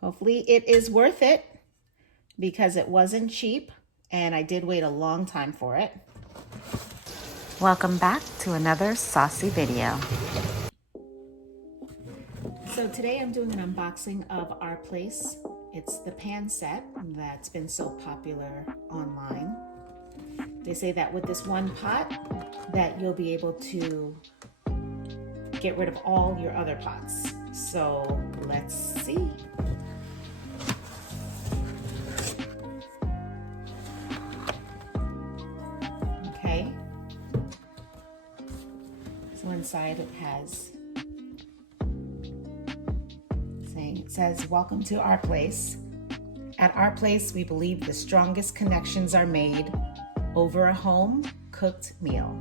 Hopefully it is worth it because it wasn't cheap and I did wait a long time for it. Welcome back to another saucy video. So today I'm doing an unboxing of Our Place. It's the pan set that's been so popular online. They say that with this one pot that you'll be able to get rid of all your other pots. So let's see. Okay. So inside it says, welcome to Our Place. At Our Place, we believe the strongest connections are made over a home-cooked meal.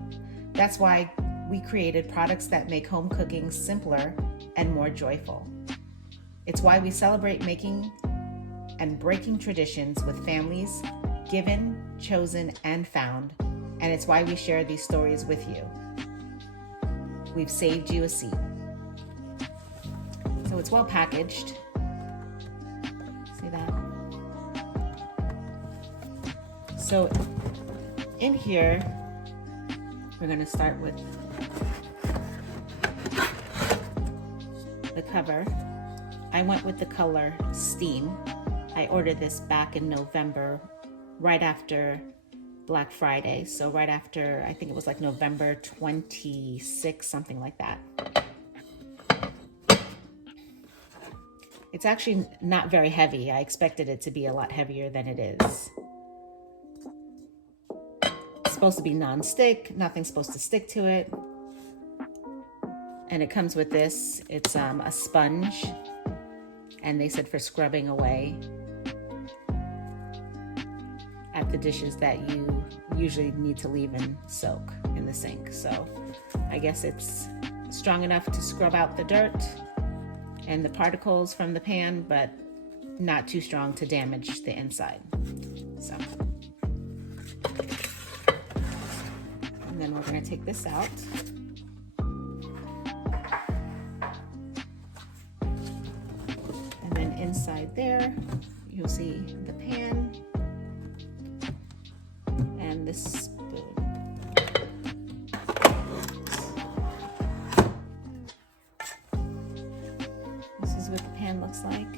That's why we created products that make home cooking simpler and more joyful. It's why we celebrate making and breaking traditions with families, given, chosen, and found. And it's why we share these stories with you. We've saved you a seat. So it's well packaged. See that? So in here, we're going to start with the cover. I went with the color Steam. I ordered this back in November, right after Black Friday. So right after, I think it was like November 26, something like that. It's actually not very heavy. I expected it to be a lot heavier than it is. It's supposed to be non-stick. Nothing's supposed to stick to it. And it comes with this. It's a sponge. And they said for scrubbing away at the dishes that you usually need to leave and soak in the sink. So I guess it's strong enough to scrub out the dirt and the particles from the pan, but not too strong to damage the inside. So, and then we're gonna take this out. And then inside there, you'll see the pan and the spoon. What the pan looks like.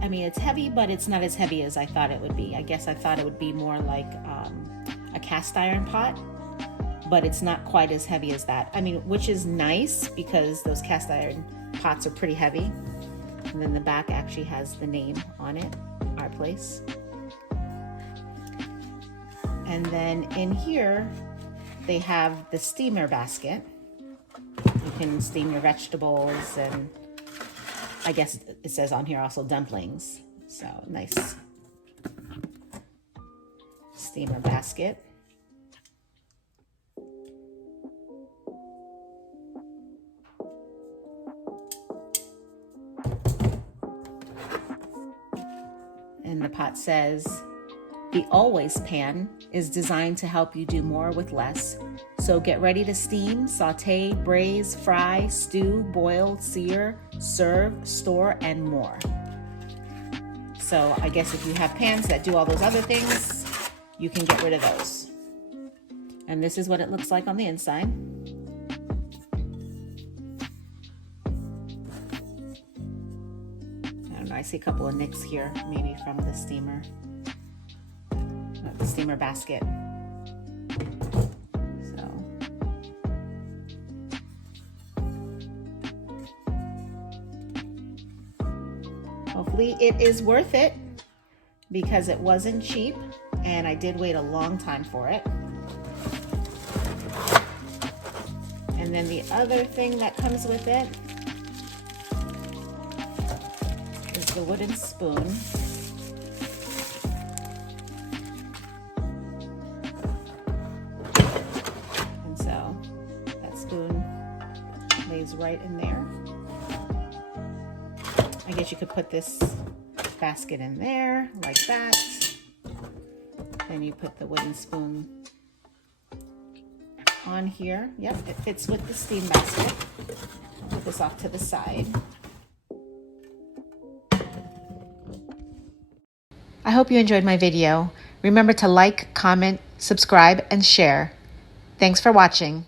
I mean, it's heavy, but it's not as heavy as I thought it would be. I guess I thought it would be more like a cast iron pot, but it's not quite as heavy as that. I mean, which is nice because those cast iron pots are pretty heavy. And then the back actually has the name on it, Our Place. And then in here, they have the steamer basket. You can steam your vegetables, and I guess it says on here also dumplings. So nice steamer basket. And the pot says, the Always Pan is designed to help you do more with less. So get ready to steam, saute, braise, fry, stew, boil, sear, serve, store, and more. So I guess if you have pans that do all those other things, you can get rid of those. And this is what it looks like on the inside. I don't know, I see a couple of nicks here, maybe from the steamer. The steamer basket. So hopefully it is worth it because it wasn't cheap and I did wait a long time for it. And then the other thing that comes with it is the wooden spoon. Spoon lays right in there. I guess you could put this basket in there like that. Then you put the wooden spoon on here. Yep, it fits with the steam basket. I'll put this off to the side. I hope you enjoyed my video. Remember to like, comment, subscribe, and share. Thanks for watching.